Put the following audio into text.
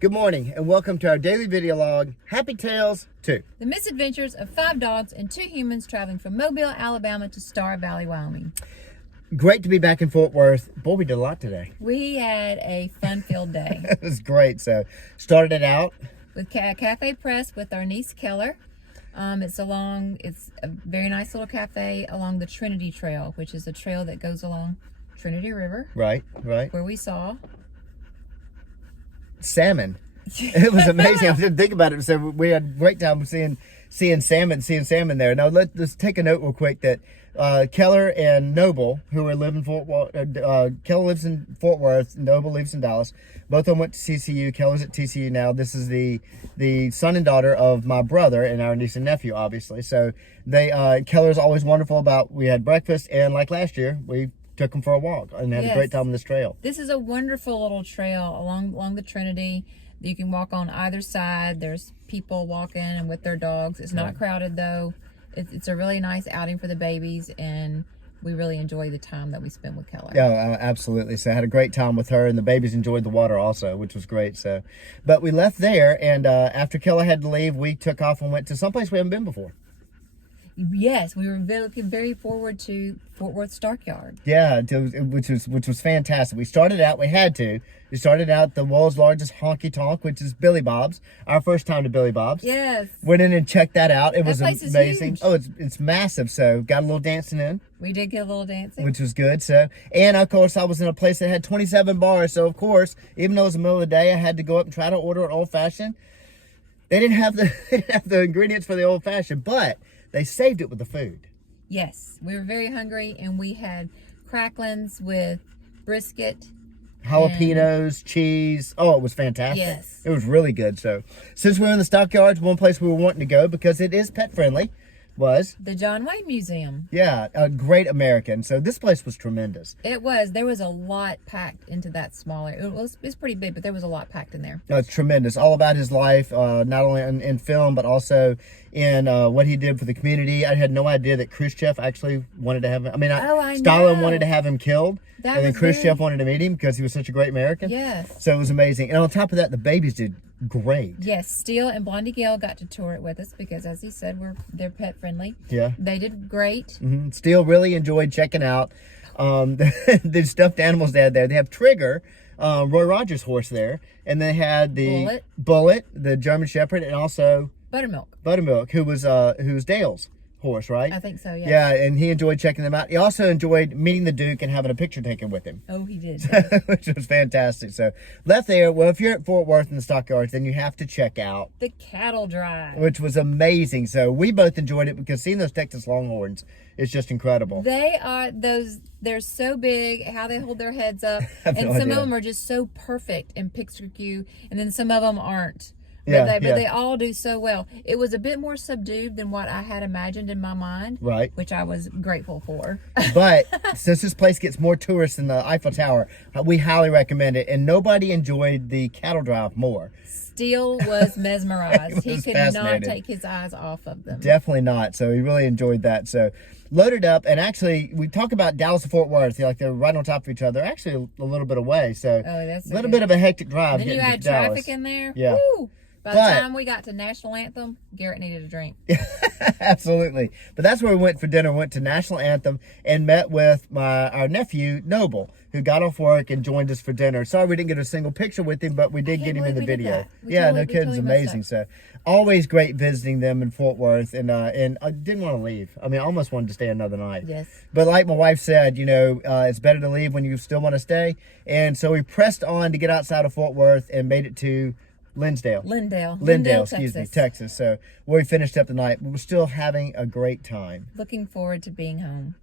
Good morning and welcome to our daily video log, Happy Tales 2. The misadventures of 5 dogs and 2 humans traveling from Mobile, Alabama to Star Valley, Wyoming. Great to be back in Fort Worth. Boy, we did a lot today. We had a fun-filled day. It was great. So, started it out with Cafe Press with our niece Keller. It's a very nice little cafe along the Trinity Trail, which is a trail that goes along Trinity River. Right. Where we saw salmon. It was amazing. I didn't think about it. So we had a great time seeing salmon there. Now let's take a note real quick that Keller and Noble, who are living in Fort Worth, Keller lives in Fort Worth, Noble lives in Dallas. Both of them went to TCU. Keller's at TCU now. This is the son and daughter of my brother and our niece and nephew, obviously. So Keller's always wonderful we had breakfast, and like last year, we took them for a walk and had a great time on this trail. This is a wonderful little trail along the Trinity. You can walk on either side. There's people walking and with their dogs. It's not crowded though. It's a really nice outing for the babies, and we really enjoy the time that we spent with Keller. Yeah, absolutely. So I had a great time with her, and the babies enjoyed the water also, which was great. So, but we left there, and after Keller had to leave, we took off and went to someplace we haven't been before. Yes, we were looking very forward to Fort Worth Stockyard. Yeah, which was fantastic. We started out the world's largest honky tonk, which is Billy Bob's. Our first time to Billy Bob's. Yes. Went in and checked that out. It was place amazing. Is huge. Oh, it's massive. So got a little dancing in. We did get a little dancing, which was good. So, and of course, I was in a place that had 27 bars. So of course, even though it was the middle of the day, I had to go up and try to order an old fashioned. They didn't have the ingredients for the old fashioned, but they saved it with the food. Yes, we were very hungry, and we had cracklins with brisket, jalapenos, cheese. Oh, it was fantastic. Yes, it was really good. So, since we were in the stockyards, one place we were wanting to go because it is pet friendly was the John Wayne Museum. Yeah, a great American. So this place was tremendous. It was. There was a lot packed into that smaller. It's pretty big, but there was a lot packed in there. No, it's tremendous. All about his life, not only in film, but also in what he did for the community. I had no idea that Khrushchev actually wanted to have him. Stalin wanted to have him killed. And then Khrushchev wanted to meet him because he was such a great American. Yes. So it was amazing. And on top of that, the babies did great. Yes, Steele and Blondie Gale got to tour it with us because, as he said, they're pet friendly. Yeah. They did great. Mm-hmm. Steele really enjoyed checking out the stuffed animals they had there. They have Trigger, Roy Rogers' horse there. And they had the Bullet, the German Shepherd, and also Buttermilk, who was Dale's horse, right? I think so, yeah. Yeah, and he enjoyed checking them out. He also enjoyed meeting the Duke and having a picture taken with him. Oh, he did. Which was fantastic. So, left there. Well, if you're at Fort Worth in the stockyards, then you have to check out the cattle drive, which was amazing. So, we both enjoyed it because seeing those Texas Longhorns is just incredible. They're so big, how they hold their heads up. And some of them are just so perfect and picture-cute, and then some of them aren't. But they all do so well. It was a bit more subdued than what I had imagined in my mind, right? Which I was grateful for. But since this place gets more tourists than the Eiffel Tower, we highly recommend it. And nobody enjoyed the cattle drive more. Steele was mesmerized. He could not take his eyes off of them. Definitely not. So he really enjoyed that. So loaded up, and actually we talk about Dallas and Fort Worth. They're right on top of each other. They're actually a little bit away. So that's a little bit of a hectic drive. And then you had traffic in there. Yeah. Woo! By the time we got to National Anthem, Garrett needed a drink. Absolutely. But that's where we went for dinner. Went to National Anthem and met with our nephew, Noble, who got off work and joined us for dinner. Sorry we didn't get a single picture with him, but we did get him in the video. No kidding, it's amazing. So always great visiting them in Fort Worth. And I didn't want to leave. I almost wanted to stay another night. Yes. But like my wife said, it's better to leave when you still want to stay. And so we pressed on to get outside of Fort Worth and made it to Lindale, Texas. So where we finished up the night, but we're still having a great time. Looking forward to being home.